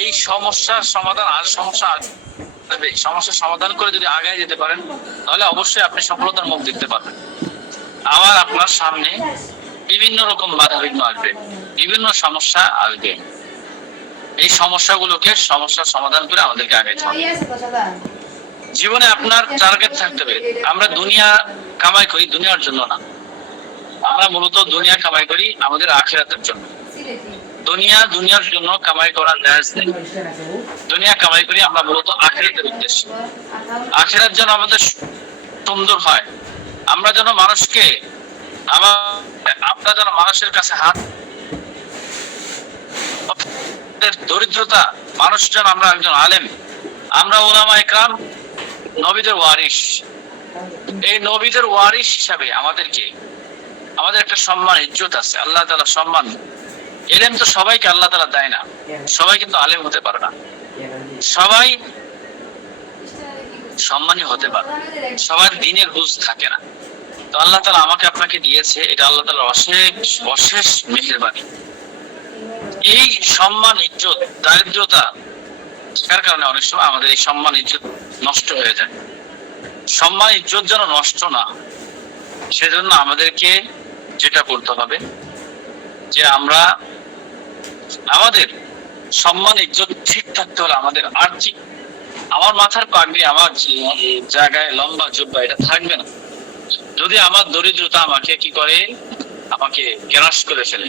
এই সমস্যার সমাধান আর সমস্যা সমস্যার সমাধান করে যদি আগায় যেতে পারেন, তাহলে অবশ্যই আপনি সফলতার মুখ দেখতে পারবেন। আবার আপনার সামনে বিভিন্ন রকম বাধা বিঘ্ন আসবে, বিভিন্ন সমস্যা আসবে। এই সমস্যার সমাধান করে আমাদেরকে আগাইতে হবে। জীবনে আপনার টার্গেট থাকতে হবে। আমরা দুনিয়া কামাই করি দুনিয়ার জন্য না, আমরা মূলত দুনিয়া কামাই করি আমাদের আখিরাতের জন্য। দুনিয়ার জন্য কামাই করা জায়েজ নেই। দুনিয়া কামাই করি আমরা মূলত আখিরাতের উদ্দেশ্যে। আখিরাত যেন আমাদের সুন্দর হয়, আমরা যেন মানুষকে আমরা যেন মানুষের কাছে হাত, দরিদ্রতা, মানুষ যেন আমরা একজন আলেম, আমরা উলামা ইকরাম নবীদের ওয়ারিস। এই নবীদের ওয়ারিস হিসাবে আমাদের একটা সম্মান ইজ্জত আছে। আল্লাহ তাআলা সম্মান, ইলম তো সবাইকে আল্লাহ তাআলা দেয় না, সবাই কিন্তু আলেম হতে পারে না, সবাই সম্মানী হতে পারে, সবার দ্বীনের বুঝ থাকে না। তো আল্লাহ তাআলা আমাকে আপনাকে দিয়েছে, এটা আল্লাহ তাআলার অশেষ মেহেরবানি। এই সম্মান ইজ্জত দারিদ্রতা থাকার কারণে অনেক সময় আমাদের এই সম্মান ইজ্জত নষ্ট হয়ে যায়। সম্মান ইজ্জত যেন নষ্ট না, সেজন্য আমাদেরকে যেটা করতে হবে যে আমাদের সম্মান ইজ্জত ঠিক থাকতে হলে আমাদের আর্থিক, আমার মাথার পাগড়ি আমার জায়গায় লম্বা জুব্বা এটা থাকবে না যদি আমার দরিদ্রতা আমাকে কি করে, আমাকে গ্রাস করে ফেলে।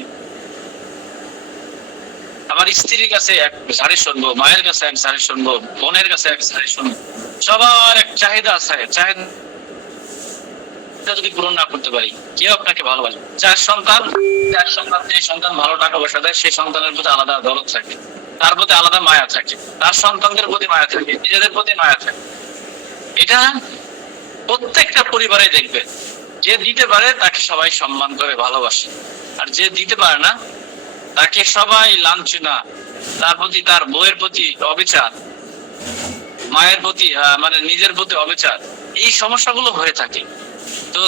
আমার স্ত্রীর কাছে এক শাড়ি শুনবো, মায়ের কাছে এক শাড়ি শুনবো, বোনের কাছে এক শাড়ি শুনবো, সবার এক চাহিদা আছে। চাহিদা যদি পূরণ না করতে পারি, কেউ আপনাকে ভালোবাসে। চার সন্তান, যে সন্তান ভালো টাকা পয়সা দেয় সেই সন্তানের প্রতি আলাদা দরদ থাকে, তার প্রতি আলাদা মায়া থাকে, তার সন্তানদের প্রতি মায়া থাকে, নিজেদের প্রতি মায়া থাকে। এটা প্রত্যেকটা পরিবারে দেখবে, যে দিতে পারে তাকে সবাই সম্মান করে ভালোবাসে, আর যে দিতে পারে না তাকে সবাই লাঞ্ছনা, তার প্রতি, তার বউয়ের প্রতি অবিচার, মায়ের প্রতি মানে নিজের প্রতি অবিচার, এই সমস্যাগুলো হয়ে থাকে। তো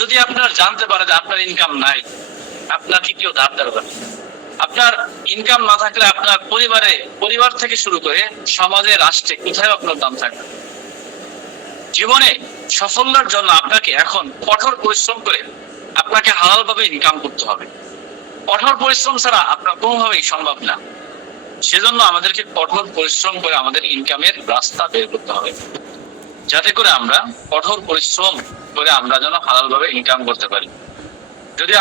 যদি আপনার জানতে পারে যে আপনার ইনকাম নাই, আপনাকে কেউ ধার দেবে না। আপনার ইনকাম না থাকলে আপনার পরিবার থেকে শুরু করে সমাজে, রাষ্ট্রে কোথায় আপনার দাম থাকবে। জীবনে সাফল্যের জন্য আপনাকে এখন কঠোর পরিশ্রম করে আপনাকে হালাল ভাবে ইনকাম করতে হবে। কঠোর পরিশ্রম ছাড়া আপনার কোনোভাবেই সম্ভব না। সেজন্য আমাদেরকে কঠোর পরিশ্রম করে আমাদের ইনকামের রাস্তা বের করতে হবে, যাতে করে আমরা কঠোর পরিশ্রম করে আমরা যেন হালাল ভাবে ইনকাম করতে পারি। যদি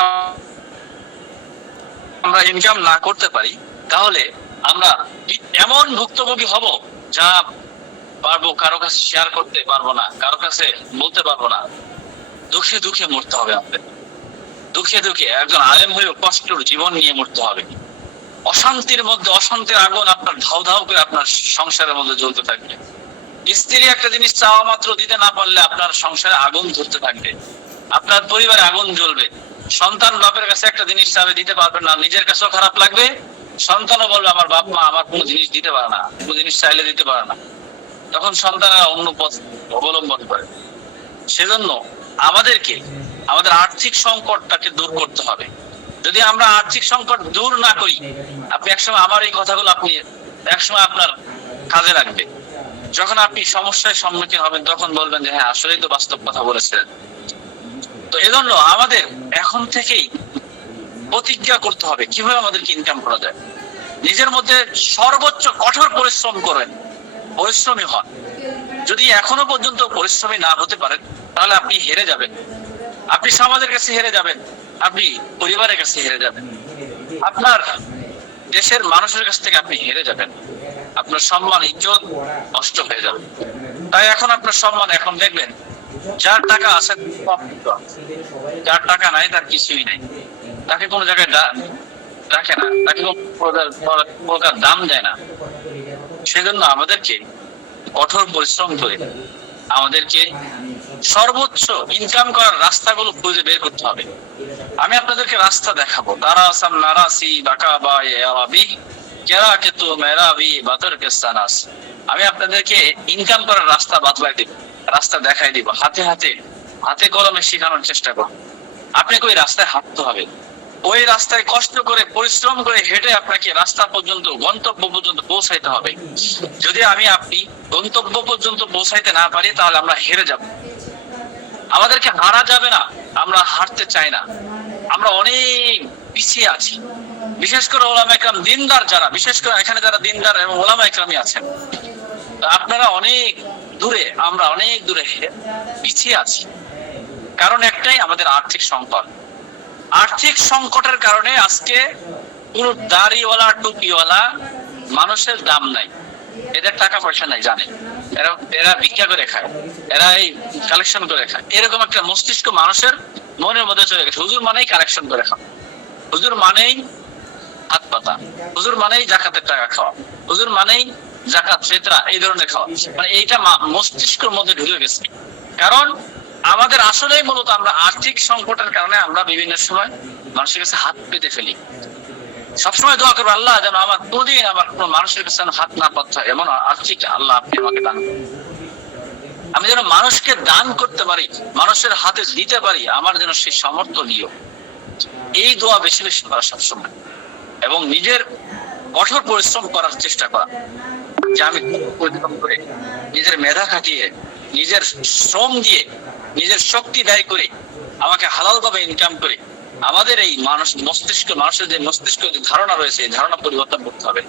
আমরা ইনকাম না করতে পারি, তাহলে আমরা এমন ভুক্তভোগী হব যা পারবো কারো কাছে শেয়ার করতে পারবো না, কারো কাছে বলতে পারবো না। দুঃখে দুঃখে মরতে হবে আমাদের, দুঃখে দুঃখে একজন আলেম হয়েও কষ্টের জীবন নিয়ে মরতে হবে। অশান্তির মধ্যে অশান্তির আগুন আপনার ধাউ ধাউ করে আপনার সংসারের মধ্যে জ্বলতে থাকবে। স্ত্রী একটা জিনিস চাওয়া মাত্র দিতে না পারলে আপনার সংসারে আগুন ধরতে থাকবে, আপনার পরিবারে আগুন জ্বলবে। সন্তান বাপের কাছে একটা জিনিস চাবে, দিতে পারবে না, নিজের কাছেও খারাপ লাগবে, সন্তানও বলবে আমার বাপ মা আমার কোনো জিনিস দিতে পারে না, কোনো জিনিস চাইলে দিতে পারে না। তখন সন্তানরা অন্য পথ অবলম্বন করে। সেজন্য আমাদেরকে আমাদের আর্থিক সংকটটাকে দূর করতে হবে। যদি আমরা আর্থিক সংকট দূর না করি, আপনি একসময় আমার এই কথাগুলো একসময় আপনার কাজে লাগবে। যখন আপনি সমস্যার সম্মুখীন হবেন তখন বলবেন যে হ্যাঁ, আসলেই তো বাস্তব কথা বলেছেন। তো এজন্য আমাদের এখন থেকেই প্রতিজ্ঞা করতে হবে কিভাবে আমাদেরকে ইনকাম করা যায়। নিজের মধ্যে সর্বোচ্চ কঠোর পরিশ্রম করেন, পরিশ্রমী হন। যদি এখনো পর্যন্ত পরিশ্রমী না হতে পারেন, তাহলে আপনি হেরে যাবেন। আপনি সমাজের কাছে হেরে যাবেন, আপনি পরিবারের কাছে হেরে যাবেন, আপনার দেশের মানুষের কাছ থেকে আপনি হেরে যাবেন, আপনার সম্মান ইজ্জত নষ্ট হয়ে যাবে। তাই এখন আপনার সম্মান, এখন দেখবেন যার টাকা আছে, যার টাকা নাই তার কিছুই নাই, তাকে কোনো জায়গায় রাখে না, তাকে কোনো দাম দেয় না। সেজন্য আমাদেরকে কঠোর পরিশ্রম করে আমাদেরকে সর্বোচ্চ ইনকাম করার রাস্তাগুলো খুঁজে বের করতে হবে। আমি আপনাদেরকে রাস্তা দেখাবো। তারা আসাম নারাসি বাঁকা বা আরবি কেরা কে তো মেরাবি বাতর কে সানাস। আমি আপনাদেরকে ইনকাম করার রাস্তা বাতলাই দিব, রাস্তা দেখাই দিব, হাতে কলমে শেখানোর চেষ্টা করব। আপনাকে ওই রাস্তায় হাঁটতে হবে। ওই রাস্তায় কষ্ট করে পরিশ্রম করে হেঁটে আপনাকে রাস্তা পর্যন্ত গন্তব্য পর্যন্ত পৌঁছাইতে হবে। যদি আপনি গন্তব্য পর্যন্ত পৌঁছাইতে না পারি তাহলে আমরা হেরে যাব। আমাদেরকে হারা যাবে না, আমরা হারতে চাই না। আমরা অনেক পিছিয়ে আছি, বিশেষ করে ওলামা ইকরাম দিনদার যারা, বিশেষ করে এখানে যারা দিনদার এবং ওলামা ইকরামই আছেন, আপনারা অনেক দূরে, আমরা অনেক দূরে পিছিয়ে আছি। কারণ একটাই, আমাদের আর্থিক সংকট। আর্থিক সংকটের কারণে আজকে কোন দাড়িওয়ালা টুপিওয়ালা মানুষের দাম নাই। এদের টাকা পয়সা নাই, জানে, এরা ভিক্ষা করে খায়, এরা এই কালেকশন করে খায়। এরকম একটা মস্তিষ্ক মানুষের মনের মধ্যে চলে গেছে। হুজুর মানেই কালেকশন করে খাওয়া, হুজুর মানেই হাত পাতা, হুজুর মানেই জাকাতের টাকা খাওয়া, হুজুর মানেই জাকাত ফিতরা এই ধরনের খাওয়া। মানে এইটা মস্তিষ্কের মধ্যে ঢুকে গেছে। কারণ আমাদের আসলেই মূলত আমরা আর্থিক সংকটের কারণে আমরা বিভিন্ন সময় মানুষের কাছে হাত পেতে ফেলি। সবসময় দোয়া করবো, আল্লাহ যেন আমার কোনদিন আমার কোন মানুষের কাছে হাত না পাততে হয়, এমন আর্থিক আল্লাহ আপনি আমাকে দান করুন। আমি যেন মানুষকে দান করতে পারি, মানুষের হাতে দিতে পারি, আমার যেন সেই সামর্থ্য নিও। এই দোয়া বেশি বেশি করা সবসময়, এবং নিজের কঠোর পরিশ্রম করার চেষ্টা করা, যে আমি পরিশ্রম করে নিজের মেধা খাটিয়ে, নিজের শ্রম দিয়ে, নিজের শক্তি ব্যয় করে, আমাকে হালাল ভাবে ইনকাম করে আমাদের এই মানুষের যে মস্তিষ্ক যে ধারণা রয়েছে, এই ধারণা পরিবর্তন করতে হবে।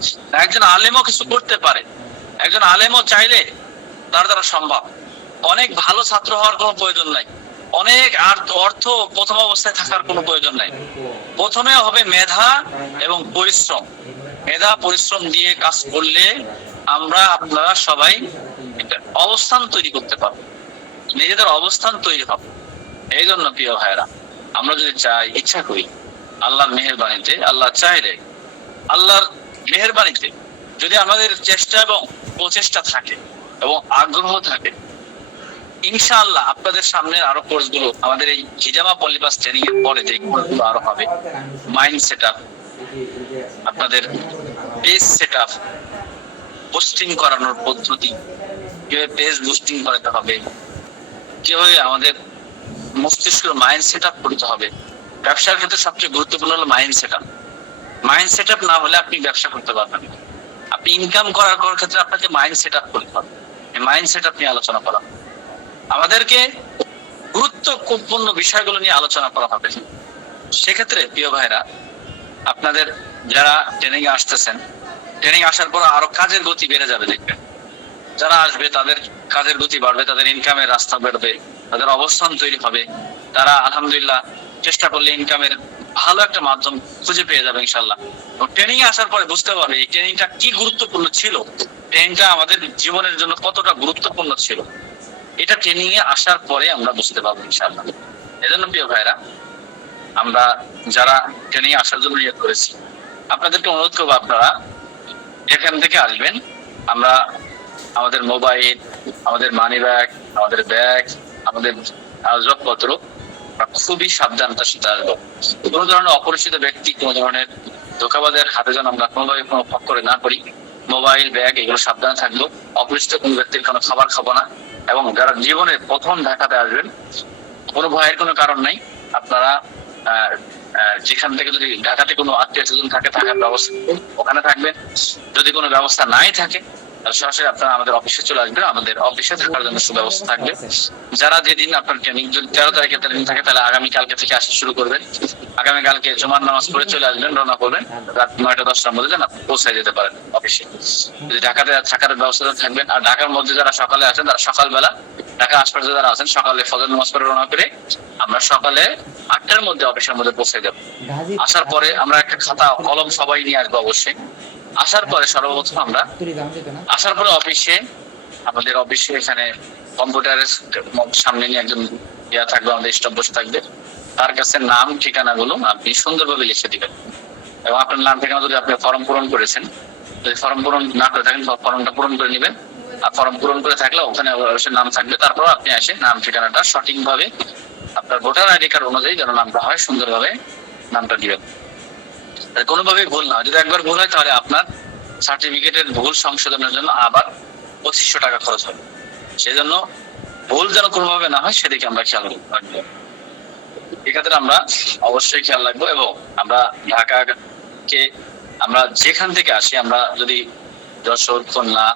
একজন আলেমও কিছু করতে পারে, একজন আলেমও চাইলে তার দ্বারা সম্ভব। অনেক ভালো ছাত্র হওয়ার কোনো প্রয়োজন নাই, অনেক অর্থ প্রথম অবস্থায় থাকার কোনো প্রয়োজন নাই। প্রথমে হবে মেধা এবং পরিশ্রম। মেধা পরিশ্রম দিয়ে কাজ করলে আপনারা সবাই অবস্থান তৈরি করতে পারবো, নিজেদের অবস্থান তৈরি হবে। এই জন্য প্রিয় ভাইরা, আমরা যদি চাই, ইচ্ছা করি, আল্লাহর মেহেরবানিতে, আল্লাহ চাইলে, আল্লাহর মেহেরবানিতে যদি আমাদের চেষ্টা এবং প্রচেষ্টা থাকে এবং আগ্রহ থাকে, ইনশাআল্লাহ আপনাদের সামনে আরো কোর্স গুলো, আমাদের এই হিজামা পলিবাস ট্রেনিং এর পরে যে কোর্সগুলো আরো হবে, মাইন্ড সেটআপ, আপনাদের পেজ সেটআপ, পোস্টিং করানোর পদ্ধতি, কিভাবে পেজ বুস্টিং করাতে হবে, কিভাবে আমাদের মস্তিষ্কের মাইন্ড সেটআপ করতে হবে। ব্যবসার ক্ষেত্রে সবচেয়ে গুরুত্বপূর্ণ হলো মাইন্ড সেটআপ। মাইন্ড সেটআপ না হলে আপনি ব্যবসা করতে পারবেন না। আপনি ইনকাম করার ক্ষেত্রে আপনাকে মাইন্ড সেটআপ করতে হবে। এই মাইন্ড সেটআপ নিয়ে আলোচনা করা, আমাদেরকে গুরুত্বপূর্ণ বিষয়গুলো নিয়ে আলোচনা করা হবে। সেক্ষেত্রে প্রিয় ভাইরা, আপনাদের যারা ট্রেনিং এ আসতেছেন, ট্রেনিং আসার পর আরো কাজের গতি বেড়ে যাবে। দেখবেন যারা আসবে তাদের কাজের গতি বাড়বে, তাদের ইনকামের রাস্তা বেরোবে, তাদের অবস্থান তৈরি হবে। তারা আলহামদুলিল্লাহ চেষ্টা করলে ইনকামের ভালো একটা মাধ্যম খুঁজে পেয়ে যাবে ইনশাল্লাহ। ট্রেনিং এ আসার পরে বুঝতে পারবে এই ট্রেনিংটা কি গুরুত্বপূর্ণ ছিল, ট্রেনিংটা আমাদের জীবনের জন্য কতটা গুরুত্বপূর্ণ ছিল। এটা ট্রেনিং এ আসার পরে আমরা বুঝতে পারবো ইনশাআল্লাহ। এজন্য প্রিয় ভাইরা, আমরা যারা ট্রেনিং এ আসার জন্য ইয়ে করেছি, আপনাদেরকে অনুরোধ করবো, আপনারা এখান থেকে আসবেন। আমরা আমাদের মোবাইল, আমাদের মানি ব্যাগ, আমাদের ব্যাগ, আমাদের আসবাবপত্র খুবই সাবধানতার সাথে আসবো। কোনো ধরনের অপরিচিত ব্যক্তি, কোনো ধরনের ধোঁকাবাজের হাতে যেন আমরা কোনোভাবে কোনো ফক্করে না করি। মোবাইল, ব্যাগ এগুলো সাবধানে থাকবো। অপরিচিত কোনো ব্যক্তির কোনো খাবার খাবো না। এবং যারা জীবনে প্রথম ঢাকাতে আসবেন, কোনো ভয়ের কোনো কারণ নাই। আপনারা যেখান থেকে, যদি ঢাকাতে কোনো আত্মীয় স্বজন থাকে, থাকার ব্যবস্থা ওখানে থাকবেন। যদি কোনো ব্যবস্থা নাই থাকে, সরাসরি আপনারা আমাদের অফিসে চলে আসবেন। আমাদের অফিসে থাকার জন্য সুব্যবস্থা থাকবে। যারা যেদিন আপনার ট্রেনিং, যদি 13 তারিখে ট্রেনিং থাকে, তাহলে আগামীকালকে থেকে আসা শুরু করবেন। আগামীকালকে জুমার নামাজ পড়ে চলে আসবেন, রওনা করবেন। রাত 9টা-10টার মধ্যে যেন আপনি পৌঁছে যেতে পারেন অফিসে। যদি ঢাকাতে থাকার ব্যবস্থা থাকবেন। আর ঢাকার মধ্যে যারা সকালে আসেন, তারা সকালবেলা, ঢাকা আশপাশে যারা আছেন, সকালে ফজর নামাজ পড়ে রওনা করে আমরা সকালে 8টার মধ্যে অফিসের মধ্যে পৌঁছে যাবো। আসার পরে আমরা একটা খাতা কলম সবাই নিয়ে আসবো অবশ্যই। আসার পরে সর্বপ্রথম আমরা আসার পরে অফিসে, আমাদের অফিসে এখানে কম্পিউটারের সামনে নিয়ে একজন থাকবে, আমাদের স্টাফ বসে থাকবে। তার কাছে নাম ঠিকানা গুলো আপনি সুন্দরভাবে লিখে দিবেন। এবং আপনার নাম ঠিকানা, যদি আপনি ফর্ম পূরণ করেছেন, যদি ফর্ম পূরণ না করে থাকেন, ফর্মটা পূরণ করে নেবেন। আর ফর্ম পূরণ করে থাকলে ওখানে অবশ্যই নাম থাকবে। তারপর আপনি এসে নাম ঠিকানাটা সঠিকভাবে আপনার ভোটার আইডি কার্ড অনুযায়ী যেন নামটা হয়, সুন্দরভাবে নামটা দিবেন। কোনোভাবেই ভুল না। যদি একবার ভুল হয়, তাহলে আপনার সার্টিফিকেটের ভুল সংশোধনের জন্য আবার 2500 টাকা খরচ হবে। সেজন্য ভুল যেন কোনোভাবে না হয়, সেদিকে আমরা খেয়াল রাখবো। এক্ষেত্রে আমরা অবশ্যই খেয়াল রাখবো। এবং আমরা ঢাকাকে আমরা যেখান থেকে আসি, আমরা যদি যশোর, খুলনা,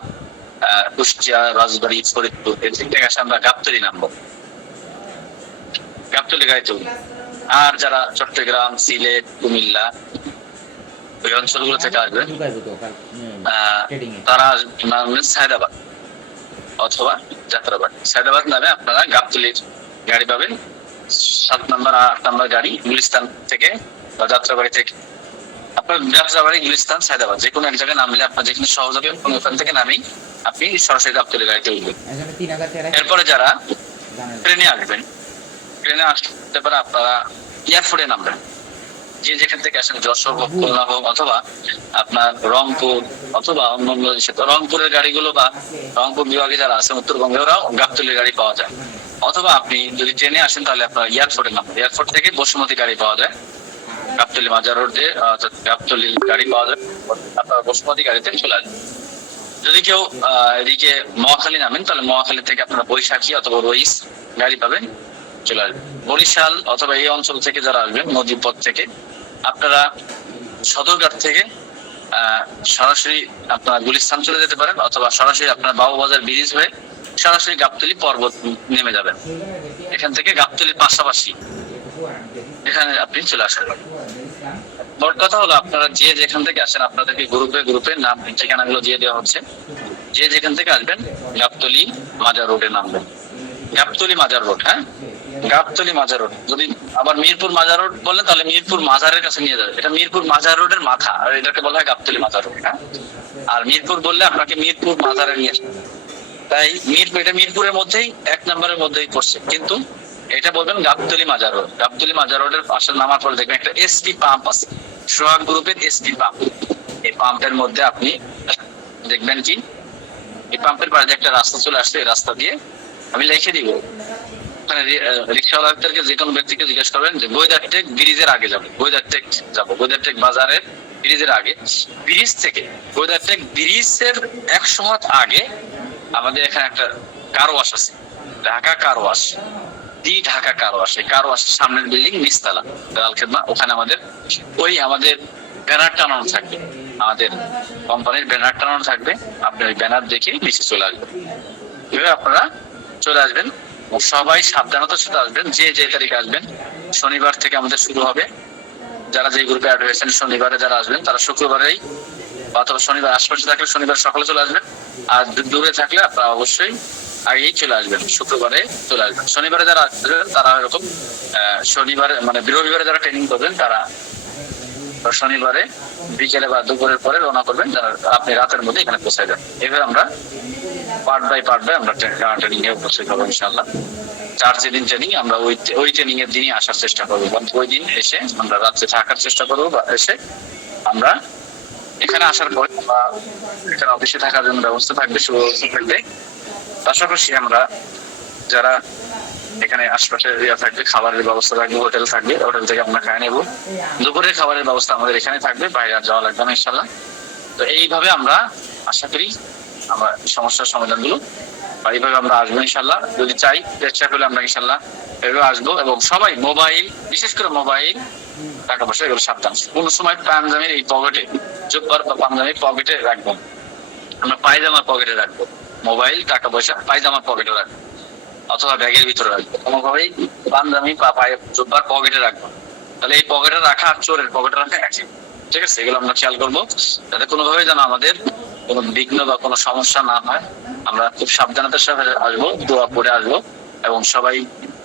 কুষ্টিয়া, রাজবাড়ী, ফরিদপুর এর দিক থেকে আসে, আমরা গাবতলী নামবো, গাবতলী গাড়ি তুলবো। আর যারা চট্টগ্রাম, সিলেট, কুমিল্লা ওই অঞ্চলগুলো থেকে আসবেন তারা নামবেন সায়দাবাদ অথবা যাত্রাবাড়ি। সায়দাবাদ নামে আপনারা গাবতলীর গাড়ি পাবেন, 7 নম্বর 8 নম্বর গাড়ি গুলিস্তান থেকে বা যাত্রাবাড়ি থেকে। আপনার যাত্রাবাড়ি, গুলিস্তান, সায়দাবাদ যে কোনো এক জায়গায় নামলে আপনার যেখানে সহজ হবে ওখান থেকে নামেই আপনি সরাসরি গাবতলী গাড়িতে উঠবেন। এরপরে যারা ট্রেনে আসবেন, ট্রেনে আসতে পারে আপনারা এয়ারপোর্টে নামবেন। যে যেখান থেকে আসেন, যশোর হোক, খুলনা হোক, অথবা আপনার রংপুর অথবা অন্যান্য রংপুরের গাড়িগুলো বা রংপুর বিভাগে যারা আছে উত্তরবঙ্গে, ওরাও গাবতলীর গাড়ি পাওয়া যায়। অথবা আপনি যদি ট্রেনে আসেন তাহলে আপনার এয়ারপোর্টে নামবেন। এয়ারপোর্ট থেকে বসুমতী গাড়ি পাওয়া যায়, গাবতলী মাজার রোড দিয়ে গাবতলী গাড়ি পাওয়া যায়, আপনার বসুমতী গাড়িতে চলে আসবেন। যদি কেউ এদিকে মহাখালী নামেন তাহলে মহাখালী থেকে আপনারা বৈশাখী অথবা রইস গাড়ি পাবেন, চলে আসবেন। বরিশাল অথবা এই অঞ্চল থেকে যারা আসবেন নদীপথ থেকে, আপনারা সদরঘাট থেকে সরাসরি আপনারা গুলিস্তান চলে যেতে পারেন, অথবা সরাসরি আপনার বাবুবাজার ব্রিজ হয়ে সরাসরি গাবতলী পর্বত নেমে যাবেন। এখান থেকে গাবতলীর পাশাপাশি এখানে আপনি চলে আসেন। মোট কথা হলো আপনারা যে যেখান থেকে আসেন আপনাদেরকে গ্রুপে গ্রুপে নাম ঠিকানাগুলো দিয়ে দেওয়া হচ্ছে। যে যেখান থেকে আসবেন গাবতলী মাজার রোডে নামবেন। গাবতলী মাজার রোড, হ্যাঁ, গাবতলী মাজার রোড। যদি আবার মিরপুর মাজার রোড বলেন তাহলে মিরপুর মাজারের কাছে নিয়ে যাবে। এটা মিরপুর মাজার রোডের মাথা, আর এটাকে বলা হয় গাবতলী মাজার রোড। হ্যাঁ, আর মিরপুর বললে আপনাকে মিরপুর মাজারে নিয়ে আসবে। তাই মিরপুর, এটা মিরপুরের মধ্যেই 1 নম্বরের মধ্যেই পড়ছে, কিন্তু এটা বলবেন গাবতলী মাজার রোড। গাবতলী মাজার রোডের পাশে নামার পরে দেখবেন একটা এসপি পাম্প আছে, সোহাগ গ্রুপের এসপি পাম্প। এই পাম্পের মধ্যে আপনি দেখবেন কি এই পাম্পের পাশে একটা রাস্তা চলে আসছে, এই রাস্তা দিয়ে আমি লিখে দিব। ওখানে রিক্সাওয়ালাদেরকে যে কোনো ব্যক্তিকে জিজ্ঞেস করবেন যে বৈদারটেক ব্রিজের আগে যাবো, বৈদারটেক যাবো, বৈদারটেক বাজারের ব্রিজের আগে। ব্রিজ থেকে বৈদারটেক ব্রিজের 100 হাত আগে আমাদের এখানে একটা কার ওয়াশ আছে, ঢাকা কার ওয়াশ, দি ঢাকা কার ওয়াশ। এই কার ওয়াশের সামনের বিল্ডিং নিচতলা আল খেদমা, ওখানে আমাদের আমাদের ব্যানার টানানো থাকবে, আমাদের কোম্পানির ব্যানার টানানো থাকবে। আপনি ওই ব্যানার দেখে নিচে চলে আসবেন। এভাবে আপনারা চলে আসবেন। সবাই সাবধানতার সাথে আসবেন। যে যে তারিখে আসবেন, শনিবার থেকে আমাদের শুরু হবে। যারা যে গ্রুপে অ্যাড হয়েছেন শনিবারে যারা আসবেন তারা শুক্রবারেই অথবা শনিবার আশপাশে থাকলে শনিবার সকালে চলে আসবেন। আর দূরে থাকলে আপনারা অবশ্যই আগেই চলে আসবেন, শুক্রবারে চলে আসবেন। শনিবারে যারা আসবেন তারা এরকম শনিবারে মানে বৃহস্পতিবারে যারা ট্রেনিং করবেন তারা শনিবারে বিকেলে বা দুপুরের পরে রওনা করবেন, আপনি রাতের মধ্যে এখানে পৌঁছায় যান। এভাবে আমরা পার্ট বাই আমরা ট্রেনিং এ উপস্থিত হবো ইনশাআল্লাহ। 4 দিন ট্রেনিং, আমরা ওই ট্রেনিং এর দিনই আসার চেষ্টা করবো। ওই দিন এসে আমরা রাত্রে থাকার চেষ্টা করবো, বা এসে আমরা এখানে আসার পরে এখানে অফিসে থাকার জন্য ব্যবস্থা থাকবে, সুব্যবস্থা থাকবে। পাশাপাশি আমরা যারা এখানে আশপাশে থাকবে খাবারের ব্যবস্থা থাকবে, হোটেল থাকবে, হোটেল থেকে আমরা খাই নেবো। দুপুরের খাবারের ব্যবস্থা আমাদের এখানে থাকবে, বাইরে আর যাওয়া লাগবে না ইনশাল্লাহ। তো এইভাবে আমরা আশা করি আমরা সমস্যার সমাধানগুলো এইভাবে আমরা আসবো ইনশাল্লাহ। যদি চাই চেষ্টা করলে আমরা ইনশাল্লাহ এভাবে আসবো। এবং সবাই মোবাইল, বিশেষ করে মোবাইল, টাকা পয়সা এগুলো সাবধান। কোন সময় পাঞ্জাবির এই পকেটে, জুব্বার বা পাঞ্জাবির পকেটে রাখবো, আমরা পায়জামার পকেটে রাখবো। মোবাইল, টাকা পয়সা পায়জামার পকেটে রাখবো অথবা ব্যাগের ভিতরে রাখবো। কোনোভাবেই পাঞ্জাবি বা জুব্বার পকেটে রাখবো। তাহলে এই পকেটে রাখা আর চোরের পকেটে রাখা একই, ঠিক আছে? এগুলো আমরা খেয়াল করবো যাতে কোনোভাবে যেন আমাদের কোনো বিঘ্ন বা কোনো সমস্যা না হয়। আমরা খুব সাবধানতার সাথে আসবো, দোয়া করে আসবো এবং সবাই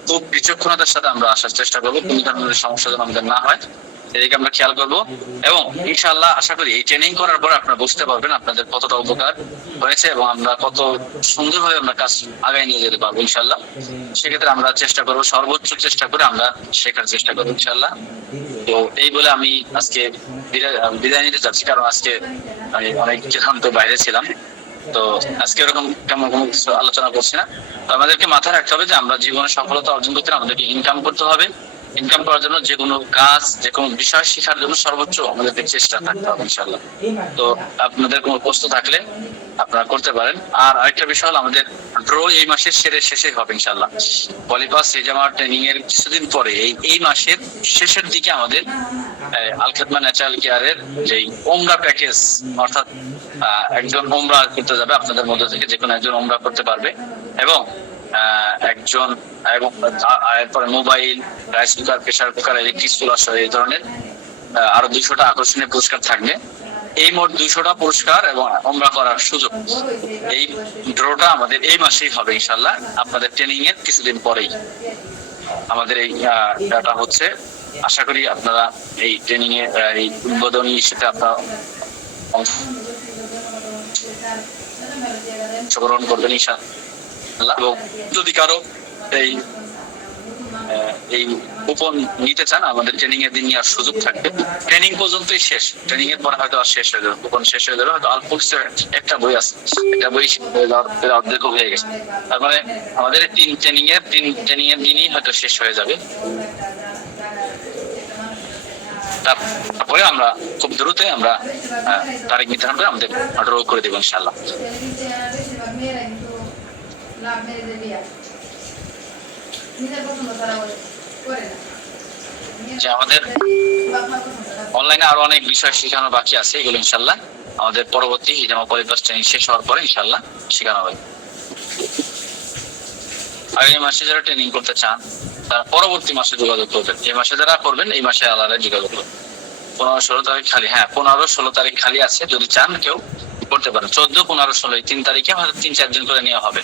খুব বিচক্ষণতার সাথে আমরা আসার চেষ্টা করবো। কোনো ধরনের সমস্যা যেন আমাদের না হয় এদিকে আমরা খেয়াল করবো। এবং ইনশাআল্লাহ আশা করি এই ট্রেনিং করার পর আপনারা বুঝতে পারবেন আপনাদের কতটা উপকার হয়েছে এবং আমরা কত সুন্দরভাবে আমরা কাজ আগায় নিয়ে যেতে পারবো ইনশাআল্লাহ। সেক্ষেত্রে আমরা চেষ্টা করবো, সর্বোচ্চ চেষ্টা করে আমরা শেখার চেষ্টা করবো ইনশাআল্লাহ। তো এই বলে আমি আজকে বিদায় নিতে চাচ্ছি, কারণ আজকে আমি অনেক ক্লান্ত বাইরে ছিলাম। তো আজকে এরকম তেমন কোনো কিছু আলোচনা করছি না। তো আমাদেরকে মাথায় রাখতে হবে যে আমরা জীবনে সফলতা অর্জন করতে আমাদেরকে ইনকাম করতে হবে ইনকাম করার জন্য, যে কোনো কাজ, যে কোনো বিষয় শেখার জন্য সর্বোচ্চ আমাদেরকে চেষ্টা থাকতে হবে ইনশাল্লাহ। তো আপনাদের কোনো প্রশ্ন থাকলে আপনারা করতে পারেন। আর আরেকটা বিষয় হলো, আমাদের ড্র এই মাসের শেষে হবে ইনশাল্লাহ। পলিপাস হিজামা ট্রেনিং এর কিছুদিন পরে এই মাসের শেষের দিকে আমাদের আল খেদমা ন্যাচারাল কেয়ারের যে ওমরা প্যাকেজ, অর্থাৎ একজন ওমরা করতে যাবে আপনাদের মধ্যে থেকে, যে কোনো একজন ওমরা করতে পারবে, এবং একজন, এবং এরপরে mobile, rice cooker, pressure cooker, electric চুলা সহ এই ধরনের আরো 200টা আকর্ষণীয় পুরস্কার থাকবে। এই মোট 200টা পুরস্কার এবং ওমরা করার সুযোগ, এই ড্রটা আমাদের এই মাসেই হবে ইনশাল্লাহ, আপনাদের ট্রেনিং এর কিছুদিন পরেই আমাদের এই ডাটা হচ্ছে। আশা করি আপনারা এই ট্রেনিং এ এই উদ্বোধনী সেটা আপনারা অংশগ্রহণ করবেন ইনশাআল্লাহ। এবং যদি কারো এই এই কুপন নিতে চান, আমাদের ট্রেনিং এর দিন নেওয়ার সুযোগ থাকবে। ট্রেনিং পর্যন্তই শেষ, ট্রেনিং এর পরে হয়তো আর শেষ হয়ে যাবে, কুপন শেষ হয়ে যাবে। হয়তো আলফুক্সের একটা বই আছে, একটা বই অর্ধেক হয়ে গেছে, তার মানে আমাদের ট্রেনিং এর দিনই হয়তো শেষ হয়ে যাবে। তারপরে আমরা খুব দ্রুত আমরা তারিখ নির্ধারণ করে আমাদের ড্র করে দেবো ইনশাআল্লাহ। যে আমাদের অনলাইনে আরো অনেক বিষয় শেখানো বাকি আছে, এগুলো ইনশাআল্লাহ আমাদের পরবর্তী হিজামা পলিপাস ট্রেনিং শেষ হওয়ার পরে ইনশাআল্লাহ শেখানো হবে। আগামী মাসে যারা ট্রেনিং করতে চান তারা পরবর্তী মাসে যোগাযোগ করবেন। এই মাসে যারা করবেন এই মাসে আলাদা যোগাযোগ করবেন। 15-16 তারিখ খালি, 15-16 তারিখ খালি আছে, যদি চান কেউ করতে পারেন। 14, 15, 16 3 তারিখে হয়তো 3-4 জন করে নেওয়া হবে,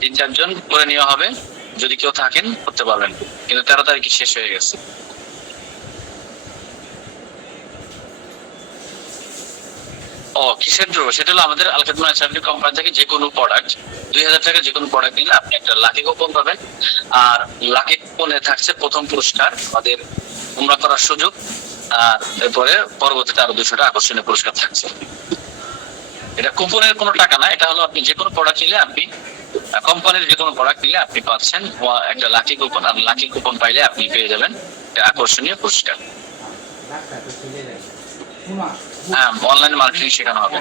3-4 জন করে নেওয়া হবে। যদি কেউ থাকেন করতে পারবেন, কিন্তু 13 তারিখে শেষ হয়ে গেছে। কিসের ড্র? সেটা হলো আমাদের আল খেদমা ন্যাচারাল কোম্পানি থেকে যে কোনো প্রোডাক্ট, 2000 টাকা যে কোনো প্রোডাক্ট নিলে আপনি একটা লাকি কুপন পাবেন। আর লাকি কুপনে থাকছে প্রথম পুরস্কার আমাদের উমরা করার সুযোগ, আর এরপরে পরবর্তীতে আরো 200টা আকর্ষণীয় পুরস্কার থাকছে। এটা কুপনের কোনো টাকা না, এটা হলো আপনি যে কোনো প্রোডাক্ট নিলে, আপনি কোম্পানির যে কোনো প্রোডাক্ট নিলে আপনি পাচ্ছেন একটা লাকি কুপন। আর লাকি কুপন পাইলে আপনি পেয়ে যাবেন একটা আকর্ষণীয় পুরস্কার। অনলাইন মার্কেটিং শেখানো হবে।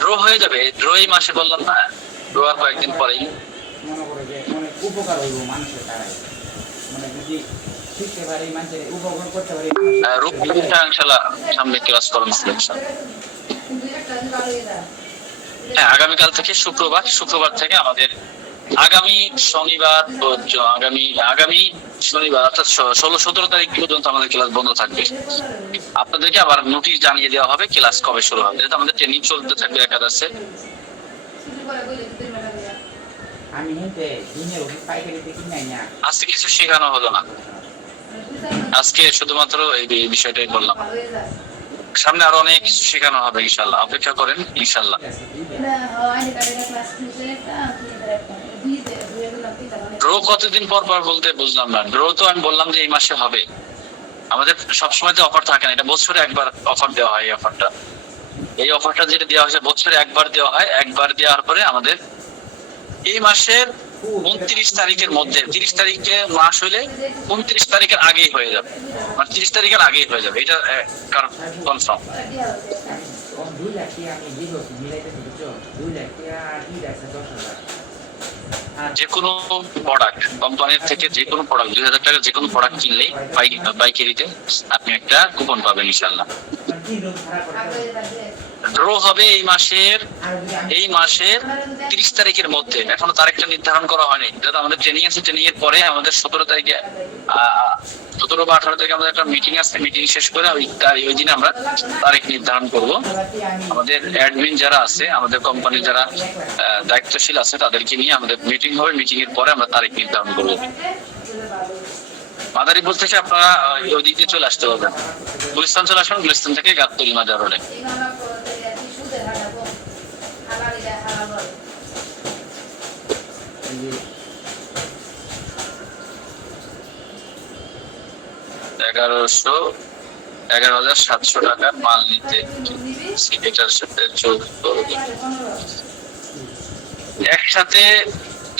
ড্র হয়ে যাবে, ড্র এই মাসে বললাম না, ড্র আর কয়েকদিন পরেই। উপকার হইব মানুষের দ্বারাই, মানে যদি শিখতে পারি, মানুষের উপকার করতে পারি। রূপটা ইনশাআল্লাহ সামনে ক্লাস করানো হবে ইনশাআল্লাহ। আগামীকাল থেকে শুক্রবার থেকে আমাদের আগামী শনিবার, আগামী শনিবার অর্থাৎ 16-17 তারিখ পর্যন্ত আমাদের ক্লাস বন্ধ থাকবে। আপনাদেরকে আবার নোটিশ জানিয়ে দেওয়া হবে ক্লাস কবে শুরু হবে, যেহেতু আমাদের ট্রেনিং চলতে থাকবে একাদশে। আজকে কিছু শেখানো হলো না, আজকে শুধুমাত্র এই বিষয়টাই বললাম। সামনে আরো অনেক কিছু শেখানো হবে ইনশাআল্লাহ, অপেক্ষা করেন ইনশাআল্লাহ। ড্র কতদিন পর বলতে বুঝলাম না। ড্র তো আমি বললাম যে এই মাসে হবে। আমাদের সবসময় তো অফার থাকে না, এটা বছরে একবার অফার দেওয়া হয়। এই অফারটা যেটা দেওয়া হয়েছে বছরে একবার দেওয়া হয়। একবার দেওয়ার পরে আমাদের এই মাসের 29 তারিখের মধ্যে, 30 তারিখে মাস হইলে 29 তারিখের আগেই হয়ে যাবে, মানে 30 তারিখের আগেই হয়ে যাবে, এটা কনফার্ম। যে কোনো প্রোডাক্ট কোম্পানির থেকে, যে কোনো প্রোডাক্ট 2000 টাকার যে কোনো প্রোডাক্ট কিনলেই পাইকারিতে আপনি একটা কুপন পাবেন ইনশাআল্লাহ। ড্র হবে এই মাসের 30 তারিখের মধ্যে। এখনো তারিখটা নির্ধারণ করা হয়নি, যেহেতু আমাদের ট্রেনিং আছে। ট্রেনিং এর পরে আমাদের 17 তারিখে 17 বা 18 তারিখে আমাদের একটা মিটিং আছে। মিটিং শেষ করে ওই দিনে আমরা তারিখ নির্ধারণ করব। আমাদের অ্যাডমিন যারা আছে, আমাদের কোম্পানির যারা দায়িত্বশীল আছে, তাদেরকে নিয়ে আমাদের মিটিং হবে। মিটিং এর পরে আমরা তারিখ নির্ধারণ করব। মাদারীপুর থেকে আপনারা ওই দিকে চলে আসতে পারবেন, গুলিস্তান চলে আসবেন, গুলিস্তান থেকে গাবতলী মাজার রোডে। $11,700 টাকার মাল নিতে এটার সাথে যোগ করবে। একসাথে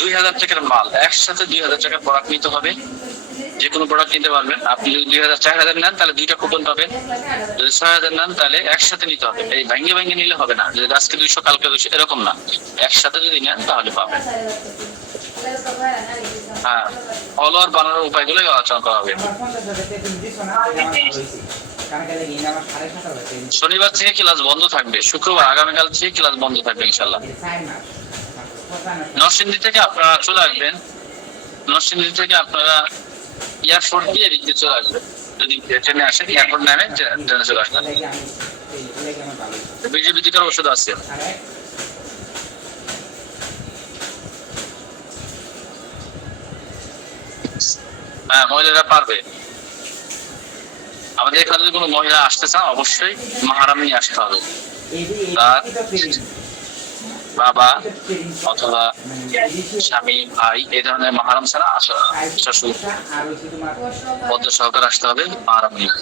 2000 টাকার মাল একসাথে 2000 টাকার প্রোডাক্ট নিতে হবে। যে কোনো প্রোডাক্ট নিতে পারবেন। আপনি যদি 4000 নেন তাহলে 2টা কুপন পাবেন। যদি 6000 নেন তাহলে একসাথে নিতে হবে। এই ভাঙ্গে ভাঙ্গে নিলে হবে না, যদি আজকে 200 কালকে 200 এরকম না, একসাথে যদি নেন তাহলে পাবেন। হ্যাঁ, ফলোয়ার বানানোর উপায়গুলো আলোচনা করা হবে। আমার 50,000 টাকা তুমি দিছো না, এটা আমার ভালো হয়েছে। কারণ গেলে গিয়ে আমার 7,500 টাকা শনিবার থেকে ক্লাস বন্ধ থাকবে, শুক্রবার আগামীকাল থেকে ক্লাস বন্ধ থাকবে ইনশাল্লাহ। 4 মাস নরসিংদী থেকে আপনারা চলে আসবেন, নরসিংদী থেকে আপনারা এয়ারপোর্ট দিয়ে এদিকে চলে আসবেন। যদি ট্রেনে আসেন এয়ারপোর্ট নামে ট্রেনে চলে আসবেন। লাগে আমি এই লাগে আমার ভালো হয়েছে। বিজেপি টিকার ওষুধ আছে। আর হ্যাঁ, মহিলারা পারবে। আমাদের এখানে যদি কোনো মহিলা আসতে চান অবশ্যই মাহারাম নিয়ে আসতে হবে। তার বাবা অথবা স্বামী, ভাই এই ধরনের মাহারাম ছাড়া শ্বশুর পদ্ম সহকারে আসতে হবে মাহারাম নিয়ে।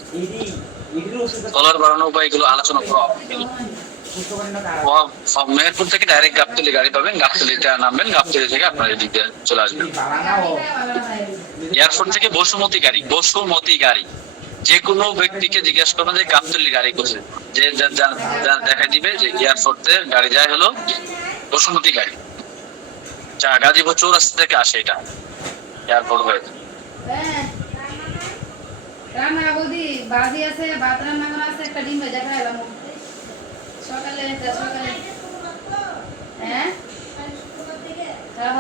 কলার বাড়ানোর উপায়গুলো আলোচনা করা হবে। মেহেরপুর থেকে ডাইরেক্ট গাবতলী গাড়ি পাবেন, গাবতলীতে নামবেন, গাবতলী থেকে আপনার এদিকে চলে আসবেন। এয়ারপোর্ট থেকে বসুমতী গাড়ি যে কোনো ব্যক্তিকে জিজ্ঞাসা করবেন যে গাবতলী গাড়ি কোথায়, যে যার দেখা দিবে যে এয়ারপোর্টে গাড়ি যায় হলো বসুমতী গাড়ি, যা গাজীপুর চৌরাস্তা থেকে আসে, এটা এয়ারপোর্ট হয়ে। রান্না বৌদি বাজি আছে, ভাত রান্না করা আছে, একটা ডিম ভেজা খাইলাম সকালে। হ্যাঁ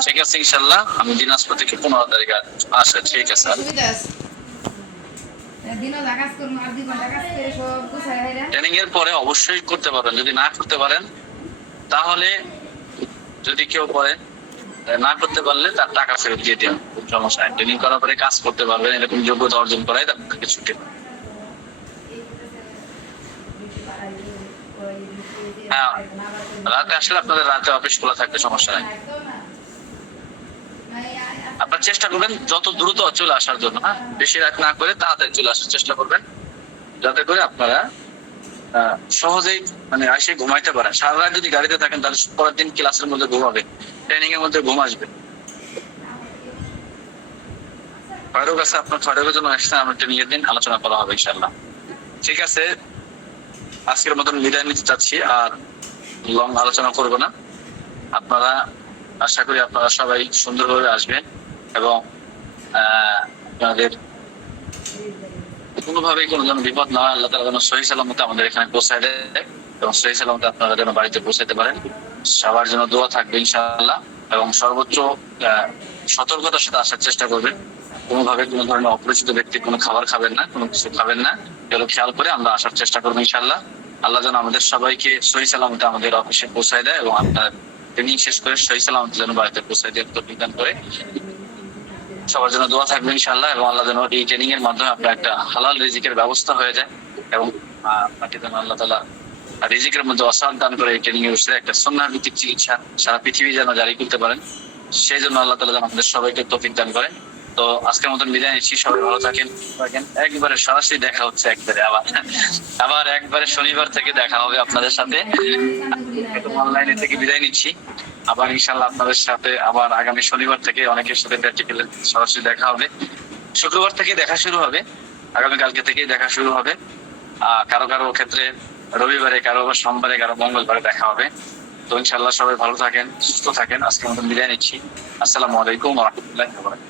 ঠিক আছে ইনশাল্লাহ, আমি দিনাজপুর থেকে 15 তারিখে আসে। ঠিক আছে, সুবিধা আছে। দিনও কাজ করবো, আর 2 ঘন্টা কাজ করে সব গুছাই হাইরা ট্রেনিং এর পরে অবশ্যই করতে পারবেন। যদি না করতে পারেন তাহলে, যদি কেউ পরে না করতে পারলে তার টাকা ফেরত দিয়ে দেন, সমস্যা নাই। ট্রেনিং করার পরে কাজ করতে পারবেন, এরকম যোগ্যতা অর্জন করাই তার ছুটি। হ্যাঁ, রাতে আসলে আপনাদের রাতে অফিস খোলা থাকবে, সমস্যা নাই। আপনার চেষ্টা করবেন যত দ্রুত চলে আসার জন্য। হ্যাঁ, বেশি রাত না করে তাড়াতাড়ি চলে আসার চেষ্টা করবেন, যাতে করে আপনারা সহজেই মানে এসে ঘুমাইতে পারেন। সারা রাত যদি গাড়িতে থাকেন তাহলে পরের দিন ক্লাসের মধ্যে ঘুমাবে, ট্রেনিং এর মধ্যে ঘুম আসবে। ফারুক আছে, আপনার ফারুকের জন্য আসছেন, আমরা ট্রেনিং এর দিন আলোচনা করা হবে ইনশাল্লাহ। ঠিক আছে, আজকের মতন বিদায় নিতে চাচ্ছি, আর লং আলোচনা করবো না। আপনারা, আশা করি আপনারা সবাই সুন্দরভাবে আসবেন এবং আপনাদের কোনোভাবেই কোনো যেন বিপদ না হয়, আল্লাহ তাআলা যেন সহি সালামতে আমাদের এখানে পৌঁছায় দেয় এবং সহি সালামতে আপনারা যেন বাড়িতে পৌঁছাতে পারেন। সবার জন্য দোয়া থাকবে ইনশাআল্লাহ, এবং সর্বোচ্চ সতর্কতার সাথে আসার চেষ্টা করবেন। কোনোভাবে কোনো ধরনের অপরিচিত ব্যক্তি কোনো খাবার খাবেন না, কোনো কিছু খাবেন না, এগুলো খেয়াল করে আমরা আসার চেষ্টা করবো ইনশাআল্লাহ। আল্লাহ যেন আমাদের সবাইকে সহি সালামতে আমাদের অফিসে পৌঁছায় দেয় এবং আপনার ট্রেনিং শেষ করে সহি সালামতে যেন বাড়িতে পৌঁছায় দিয়ে বিজ্ঞান করে। সবার জন্য দোয়া থাকবে ইনশাআল্লাহ, এবং আল্লাহ যেন এই ট্রেনিং এর মাধ্যমে আপনার একটা হালাল রিজিকের ব্যবস্থা হয়ে যায়, এবং আপনাকে যেন আল্লাহ তাআলা রিজিকের মধ্যে অসাদ দান করে এই ট্রেনিং এর উপরে একটা সুন্নাহ ভিত্তিক চিকিৎসা সারা পৃথিবী যেন জারি করতে পারেন, সেই জন্য আল্লাহ তাআলা যেন আমাদের সবাইকে তৌফিক দান করে। তো আজকের মতন বিদায় নিচ্ছি, সবাই ভালো থাকেন। একবারে সরাসরি দেখা হচ্ছে, আবার একবারে শনিবার থেকে দেখা হবে আপনাদের সাথে। অনলাইনে থেকে বিদায় নিচ্ছি, আবার ইনশাআল্লাহ আপনাদের সাথে আবার আগামী শনিবার থেকে অনেকের সাথে প্র্যাকটিক্যালি সরাসরি দেখা হবে। শুক্রবার থেকে দেখা শুরু হবে, আগামীকালকে থেকেই দেখা শুরু হবে। কারো কারো ক্ষেত্রে রবিবারে, কারো আবার সোমবারে, কারো মঙ্গলবারে দেখা হবে। তো ইনশাআল্লাহ সবাই ভালো থাকেন, সুস্থ থাকেন। আজকের মতন বিদায় নিচ্ছি। আসসালামু আলাইকুম ওয়া রাহমাতুল্লাহি ওয়া বারাকাতুহু।